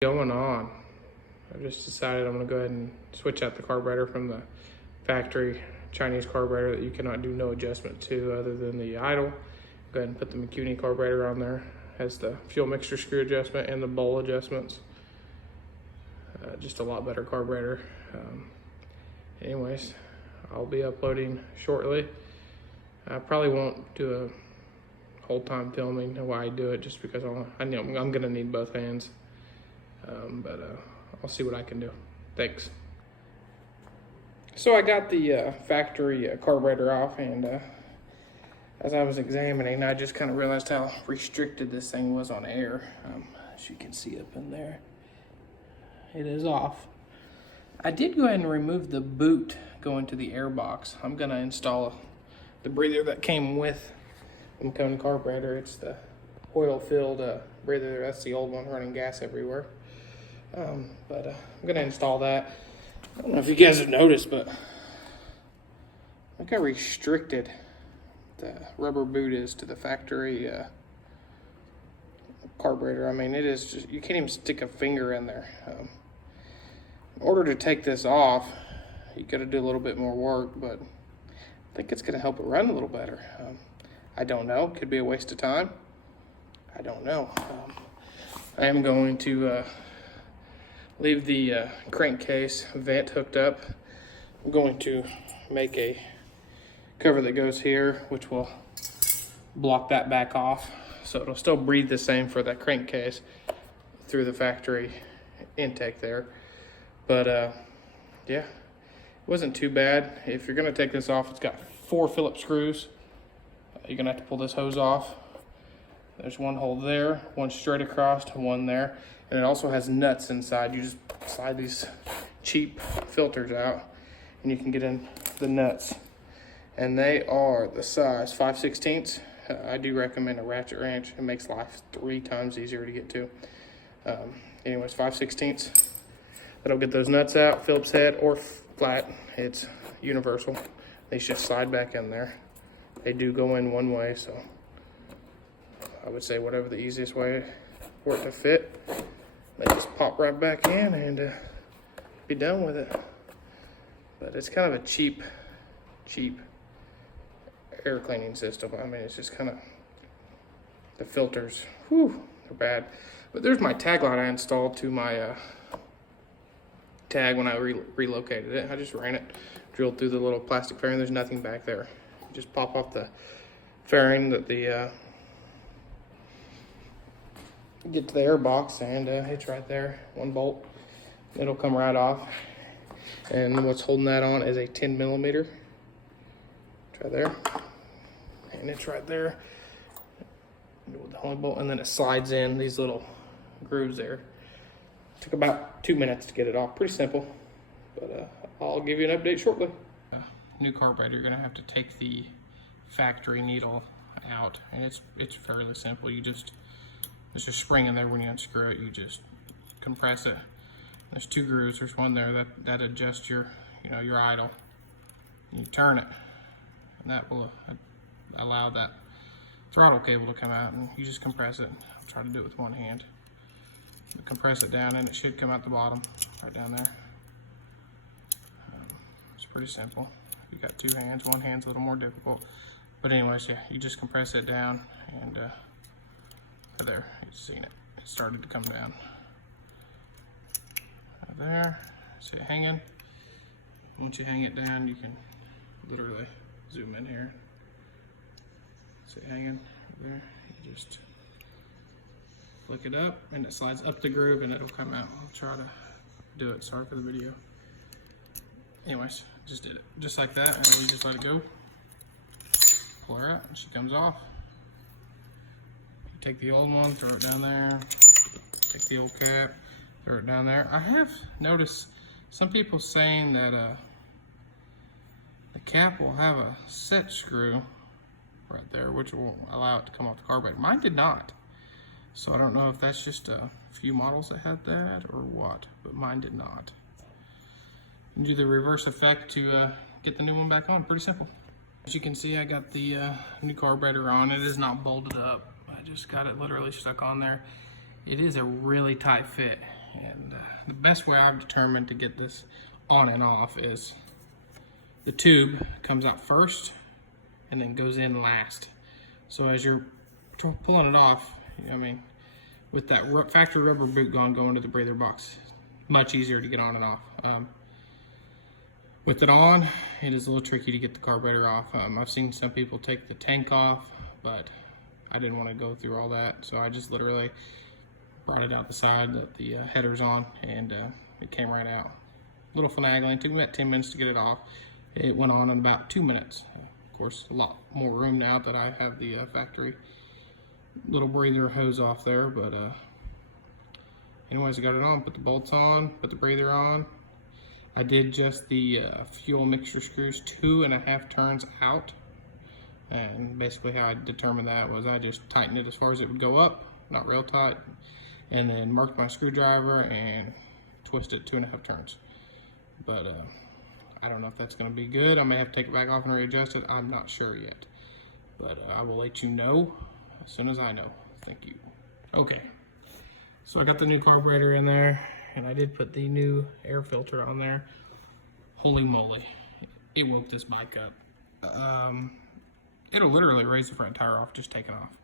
Going on. I just decided I'm gonna go ahead and switch out the carburetor from the factory Chinese carburetor that you cannot do no adjustment to other than the idle. Go ahead and put the McCuney carburetor on there. Has the fuel mixture screw adjustment and the bowl adjustments. Just a lot better carburetor. Anyways, I'll be uploading shortly. I probably won't do a whole time filming while I do it, just because I know I'm gonna need both hands. But I'll see what I can do. Thanks. So I got the factory carburetor off, and as I was examining, I just kind of realized how restricted this thing was on air. As you can see up in there, it is off. I did go ahead and remove the boot going to the airbox. I'm gonna install the breather that came with the McCuney carburetor. It's the oil-filled breather. That's the old one running gas everywhere. But I'm gonna install that. I don't know if you guys have noticed, but look how restricted the rubber boot is to the factory carburetor. I mean, it is just, you can't even stick a finger in there. In order to take this off, you gotta do a little bit more work, but I think it's gonna help it run a little better. I don't know, could be a waste of time. I don't know. I am going to leave the crankcase vent hooked up. I'm going to make a cover that goes here, which will block that back off, so it'll still breathe the same for that crankcase through the factory intake there. But yeah, it wasn't too bad. If you're gonna take this off, it's got 4 Phillips screws. You're gonna have to pull this hose off. There's one hole there, one straight across, one there. And it also has nuts inside. You just slide these cheap filters out and you can get in the nuts. And they are the size 5/16. I do recommend a ratchet wrench. It makes life 3 times easier to get to. Anyways, 5/16. That'll get those nuts out, Phillips head or flat. It's universal. They should slide back in there. They do go in one way, so I would say whatever the easiest way for it to fit. They just pop right back in and be done with it. But it's kind of a cheap air cleaning system. I mean, it's just kind of, the filters, whew, they're bad. But there's my tag light I installed to my tag when I relocated it. I just ran it, drilled through the little plastic fairing. There's nothing back there. You just pop off the fairing that the get to the air box, and it's right there, 1 bolt. It'll come right off. And what's holding that on is a 10mm. It's right there, and it's right there with the only bolt, and then it slides in these little grooves there. Took about 2 minutes to get it off. Pretty simple, but I'll give you an update shortly. New carburetor, you're gonna have to take the factory needle out, and it's fairly simple. There's a spring in there. When you unscrew it, you just compress it. There's 2 grooves. There's one there that adjusts your idle. You turn it, and that will allow that throttle cable to come out, and you just compress it. I'll try to do it with one hand. You compress it down, and it should come out the bottom, right down there. It's pretty simple. You got 2 hands. One hand's a little more difficult, but anyways, yeah, you just compress it down, and there, you've seen it. It started to come down. Right there, see it hanging. Once you hang it down, you can literally zoom in here. See it hanging right there. You just flick it up, and it slides up the groove, and it'll come out. I'll try to do it. Sorry for the video. Anyways, just did it just like that, and then you just let it go. Pull her out, and she comes off. Take the old one, throw it down there. Take the old cap, throw it down there. I have noticed some people saying that the cap will have a set screw right there, which will allow it to come off the carburetor. Mine did not. So I don't know if that's just a few models that had that or what, but mine did not. You do the reverse effect to get the new one back on. Pretty simple. As you can see, I got the new carburetor on. It is not bolted up. I just got it literally stuck on there. It is a really tight fit. And the best way I've determined to get this on and off is the tube comes out first and then goes in last. So as you're pulling it off, I mean, with that factory rubber boot going to the breather box, much easier to get on and off. With it on, it is a little tricky to get the carburetor off. I've seen some people take the tank off, but I didn't want to go through all that, so I just literally brought it out the side that the header's on, and it came right out. A little finagling, it took me about 10 minutes to get it off. It went on in about 2 minutes. Of course, a lot more room now that I have the factory little breather hose off there, but anyways, I got it on, put the bolts on, put the breather on. I did just the fuel mixture screws 2.5 turns out, and basically how I determined that was I just tightened it as far as it would go up, not real tight, and then marked my screwdriver and twisted 2.5 turns. But I don't know if that's going to be good. I may have to take it back off and readjust it. I'm not sure yet, but I will let you know as soon as I know. Thank you. Okay, so I got the new carburetor in there, and I did put the new air filter on there. Holy moly, it woke this bike up. It'll literally raise the front tire off just taking off.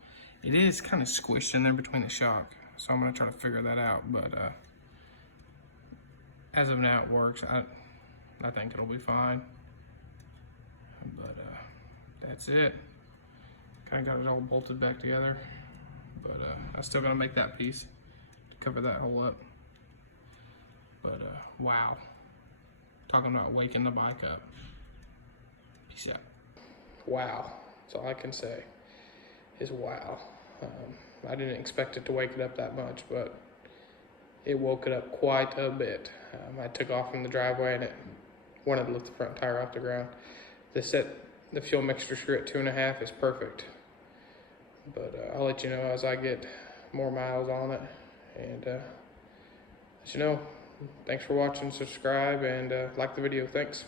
It is kind of squished in there between the shock, so I'm gonna try to figure that out, but as of now it works. I think it'll be fine, but that's it. Kind of got it all bolted back together, but I still gotta make that piece to cover that hole up. But wow, talking about waking the bike up. Peace out. Wow, that's all I can say is wow. I didn't expect it to wake it up that much, but it woke it up quite a bit. I took off from the driveway and it wanted to lift the front tire off the ground. The fuel mixture screw at 2.5 is perfect, but I'll let you know as I get more miles on it, and let you know. Thanks for watching, subscribe, and like the video. Thanks.